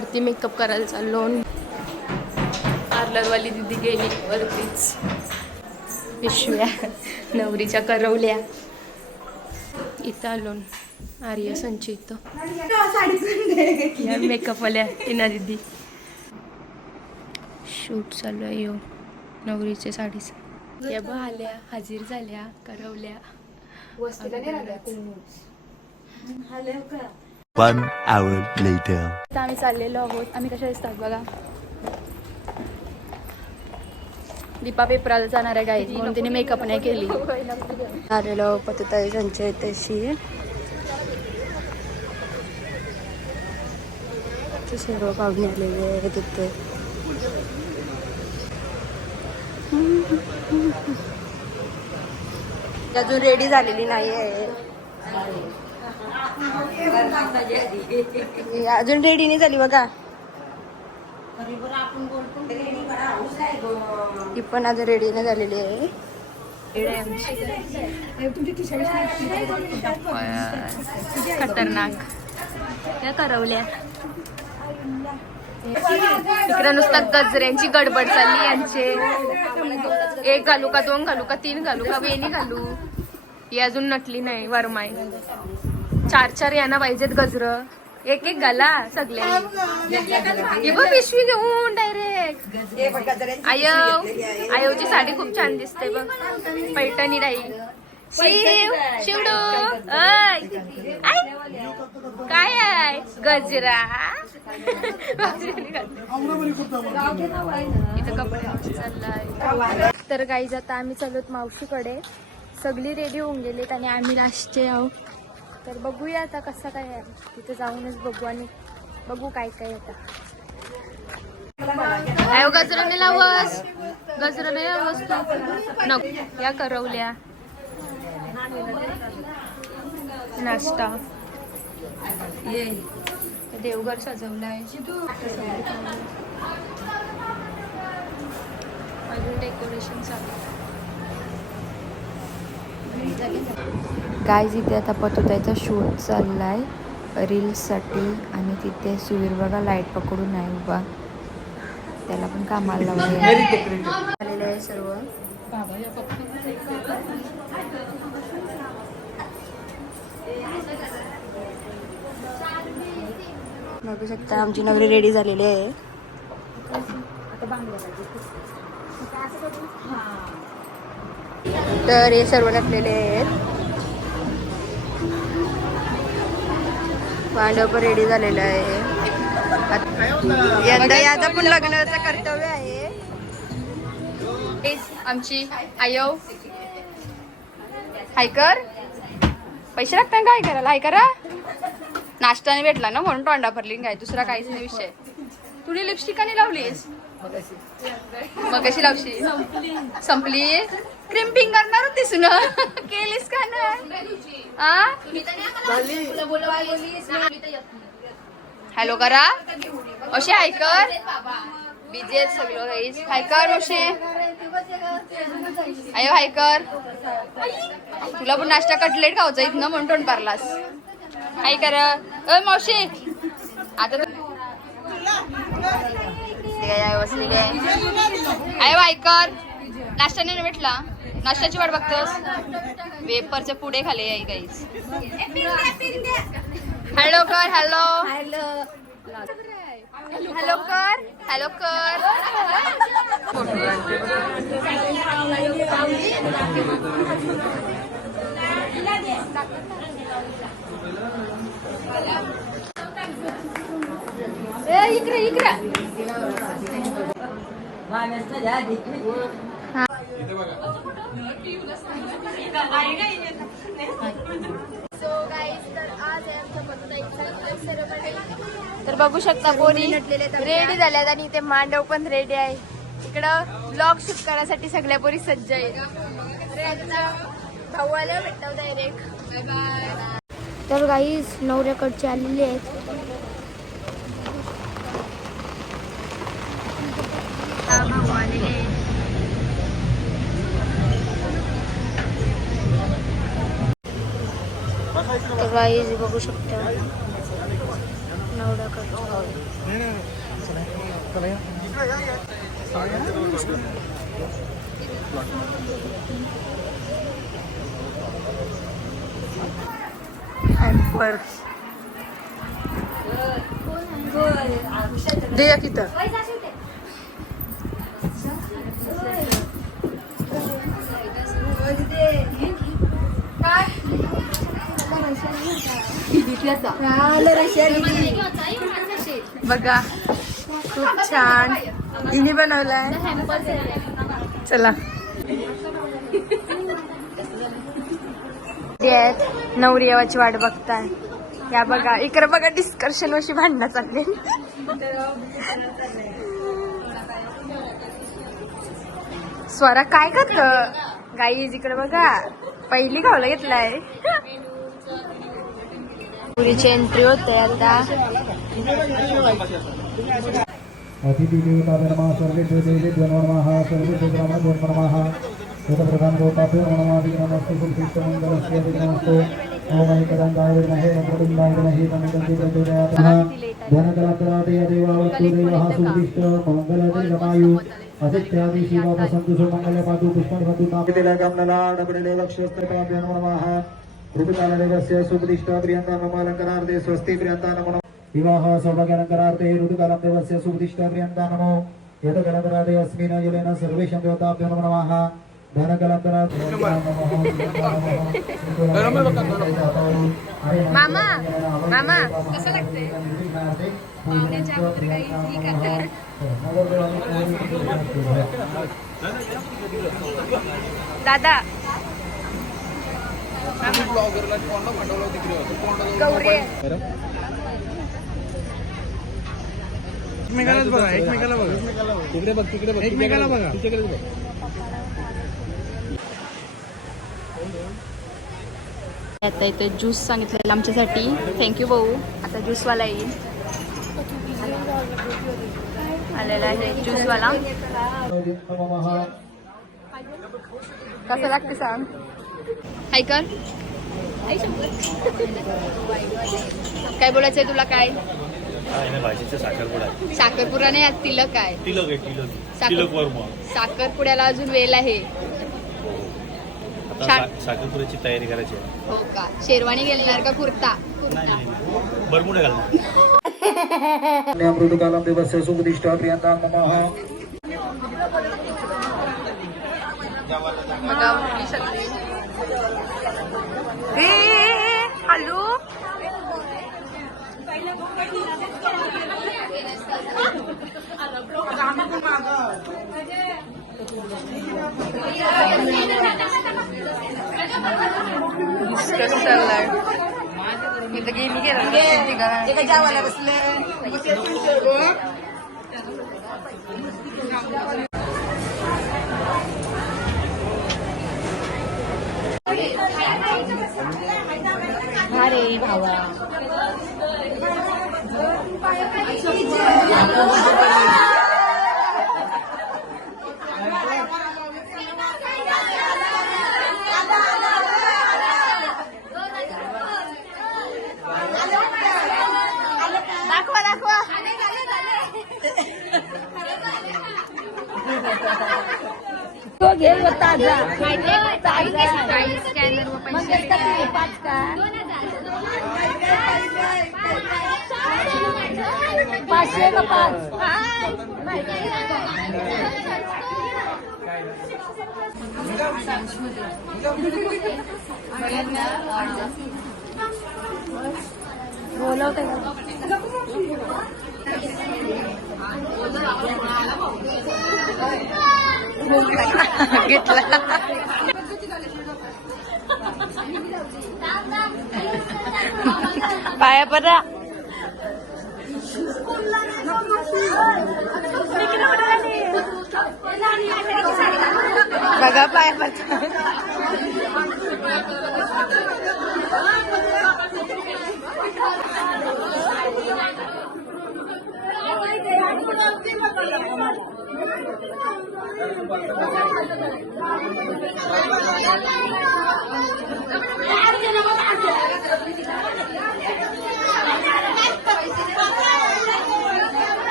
वरती मेकअप करायला चाललो. पार्लरवाली दिदी गेली वरतीच. पिशव्या नवरीच्या करवल्या. इथं आलो आर्य संची इथं. या मेकअपवाल्या टीना दिदी. शूट चालू आहे यो नवरीच्या साडीचं. या बा आल्या हजीर झाल्या करवल्या. One hour later. आता आम्ही चाललेलो आहोत. आम्ही कशा दिसतात बघा? दीपा पेपराला जाणार आहे गाईज म्हणून तिने मेकअप नाही केली. आलेलो पतताई त्यांच्या ते सर्व पाहुणे आलेले आहेत तिथे अजून रेडी झालेली नाही आहे ही अजून रेडी नाही झाली बघा. ही पण अजून रेडी नाही झालेली आहे. खतरनाक. त्या करवल्या. इकडे नुसता गजऱ्यांची गडबड चालली यांचे. एक घालू का दोन घालू का तीन घालू का वेणी घालू. ही अजून नटली नाही वरमाय चार चार यांना पाहिजेत गजर. एक एक गला सगळे. बघ पिशवी घेऊन डायरेक्ट आयव आयवची साडी खूप छान दिसते बघ. पैठणी डाई. शिव शिवडू काय आहे? गजरा. इथं कपडे चाललाय. तर गाईज आता आम्ही चालत मावशीकडे. सगळी रेडी होऊन गेलेत आणि आम्ही लास्टचे आहोत. तर बघूया आता कसं काय आहे. तिथे जाऊनच बघू आणि बघू काय काय आता गजरा लावस गजरा नाही लावस तू. नको. या करवल्या. नाश्ता. देवघर सजवलाय. अजून डेकोरेशन चालू गायज इथे आता पतोताईचा शूट चाललाय. रील्ससाठी आणि तिथे सुवीर बघा लाइट पकडून आहे उभा. त्याला पण कामाला लावले आलेले आहे सर्व. बघू शकता आमची नवरी रेडी झालेली आहे. तर हे सर्व नटलेले आहेत. मांडव पण रेडी झालेलं आहे. यंदा याचा पण लग्नाचं कर्तव्य आहे. आमची आयव हायकर पैसे लागतात काय करायला? हाय करा. नाश्ताने भेटला ना म्हणून तोंडा भरली काय? दुसरा काहीच नाही विषय. तुझी लिपस्टिक आणि लावलीस? मग कशी लावशी संपली. क्रिम्पिंग करणार होतीस ना केलीस का नाही? हॅलो करा. असे हायकर बिझी आहेत सगळं काहीच हायकर असे अयो हायकर तुला पण नाश्ता कटलेट खावचा इथनं म्हणून तोंड पारलास. हाय कर. अय मावशी. आता आहे बसलेली आहे अयो हायकर नाश्ता नाही ना भेटला? नाश्त्याची वाट बघतोस? वेपरच्या पुढे खाली आहे काहीच हॅलो कर हॅलो हॅलो कर हॅलो कर. ए, इकडे. इकडे तर बघू शकता कोणी रेडी झाल्यात आणि इथे मांडव पण रेडी आहे. इकडं ब्लॉग शूट करायसाठी सगळ्या पोरी सज्ज आहेत. भाऊ आल्या भेटतो डायरेक्ट बाय बाय तर काही नवऱ्याकडचे आलेले आहेत. तर काही बघू शकता. नवऱ्याकडचे दे या बघा खूप छान. हिने बनवलाय. चला. नवरी येवाची वाट बघताय. या बघा इकडे बघा डिस्कशन वशी भांडणं चालले. स्वरा काय करत? गाई इकडे बघा पहिली गावला घेतलाय. पुरीची एंट्री होते आता. अतिथिदेवताभ्यो नमः सर्वेभ्यो देवेभ्यो नमः सर्वेभ्यो ब्राह्मणभ्यो नमः शतप्रधानगोपाभ्यो नमः विघ्नमस्तु सुशिष्टमङ्गलस्य विघ्नमस्तु ॐ ऐकदन्ताय विद्महे वक्रतुण्डाय धीमहि तन्नोति प्रचोदयात् धनकलाकरादय देवावस्तु देवः मङ्गलते शिवा वसन्तु सुदिष्ट प्रियन्ता मम अलङ्करार्थे स्वस्ति प्रियन्ता नमो नमः विवाह सौभाग्यालङ्करार्थे ऋतुकालं देवस्य सुदिष्ट प्रियन्ता नमो यतकलकरादे अस्मिन् जलेन सर्वेषां देवताभ्यो नमो नमः मामा मामा कसं लागते दादा गौरी एकमेकालाच बघा एकमेकाला बघा तिकडे बघ तिकडे बघ एकमेकाला बघा तिकडे बघ आता इथे ज्यूस सांगितलेला आमच्यासाठी. थँक्यू भाऊ. आता ज्यूसवाला येईल. आलेला आहे ज्यूसवाला. कसं लागते सांग? हाय कर काय बोलायचंय तुला काय? भाजीचं साखरपुडा नाही आज तिलक काय तिलक आहे साखरपुड्याला अजून वेळ आहे. सा- साखरपुड्याची तयारी करायची आहे. हो का? शेरवाणी गेलणार का कुर्ता? बरमुडे घालणार. ऋतुकालं देवस्य सुदिष्ट प्रियन्ता मम ए हॅलो? चाललाय. इथं गेली गेला बसले. अरे भावा. दाखवा दाखवा. तो घे ताजा. पाचशे का पाच बोलवते घेतला पाया पडा बघा पाया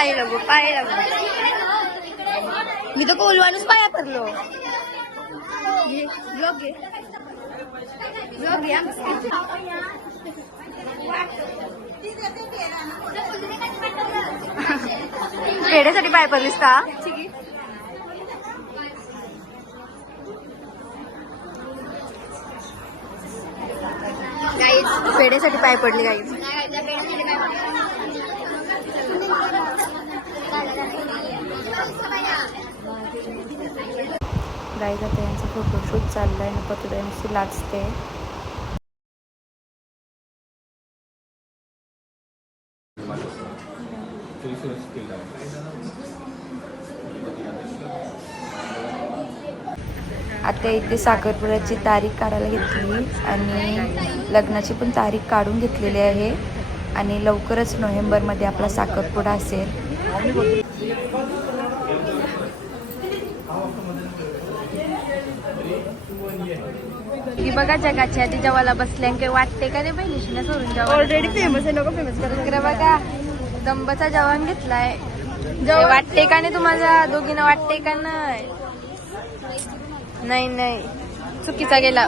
पाय लागू पाय लागू मी तर कोलवानच पाया पडलो. ब्लॉग पेढ्यासाठी पाय पडलीस का? गाईच पेढ्यासाठी पाय पडली गाईच गाईज यांचा फोटोशूट चाललाय आणि पतुदा नुसती लाचते आता इथे साखरपुड्याची तारीख काढायला घेतली आणि लग्नाची पण तारीख काढून घेतलेली आहे. आणि लवकरच नोव्हेंबरमध्ये आपला साखरपुडा असेल. की बघा जगाच्या आधी बसल्या काही वाटते का रे बहिणीशी? सोडून जेवण ऑलरेडी फेमस आहे नको फेमस इकडे बघा दंबचा जेवण घेतलाय. हे वाटते का नाही तुम्हाला? दोघींना वाटते का नाही? नाही नाही. चुकीचा गेला.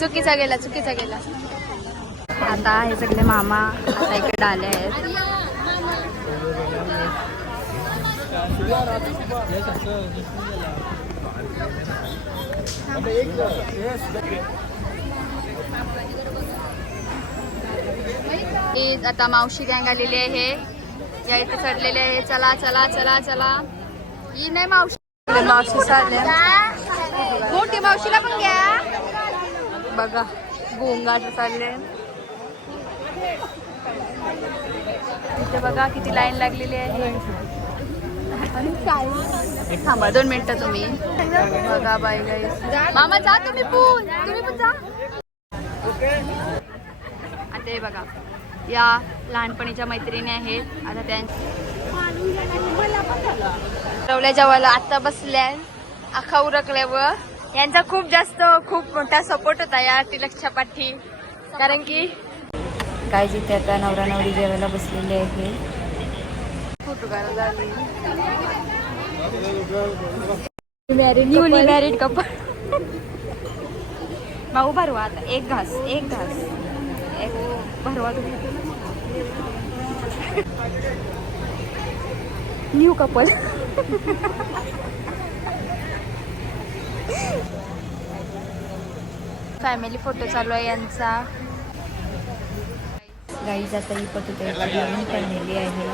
चुकीचा गेला चुकीचा गेला. आता हे सगळे मामा आता इकडे आले आहेत. आता मावशी गँग आलेली आहे. या इथे चढलेले आहे. चला चला चला चला. ही नाही मावशी. मावशी चालले. मोठी मावशीला पण घ्या. बघा गोंगाट चालले. इथे बघा किती लाईन लागलेली आहे. थांबा दोन मिनिटं तुम्ही. बघा बाय गाईस मामा जा तुम्ही पण. तुम्ही पण जा. आता हे बघा. या लहानपणीच्या मैत्रिणी आहेत. आता त्यांच्या जेवायला आता बसल्या अख्खा उरकल्यावर. यांचा खूप जास्त खूप मोठा सपोर्ट होता या टिलकच्या पाठी कारण की काय जिथे आता नवरा नवरी जेवायला बसलेले आहे फोटो काढायला न्यूली मॅरिड कपल भाऊ भरवा आता. एक घास एक घास. एक भरवा तुम्ही. न्यू कपल फॅमिली फोटो चालू आहे यांचा. गाईज आता ही जेवण बनलेली आहे.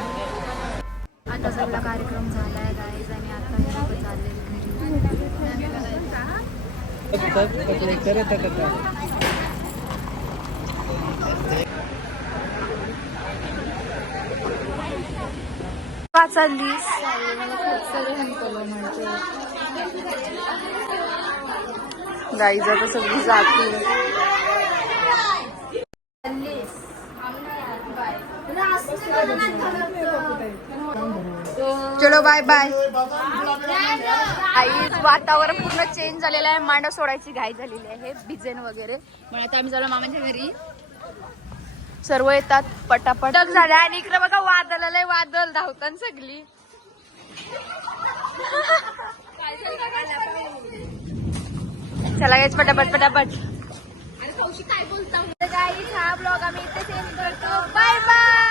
आता सगळा कार्यक्रम झालाय गाईज आणि आता हे लोकं चालले घरी. का चाललीस गाईज आता सगळी जाती चलो बाय बाय आई वातावरण पूर्ण चेंज झालेलं आहे. मांडव सोडायची घाई झालेली आहे. भिजेन वगैरे. म्हणून आता आम्ही चालू मामाच्या घरी. सर्व येतात. पटापट. झाल्या आणि इकडे बघा वादल आलंय वादल धावताना सगळी. चला गाईच पटापट पटापट. हा ब्लॉग आम्ही इथे सेंड करतो. Bye bye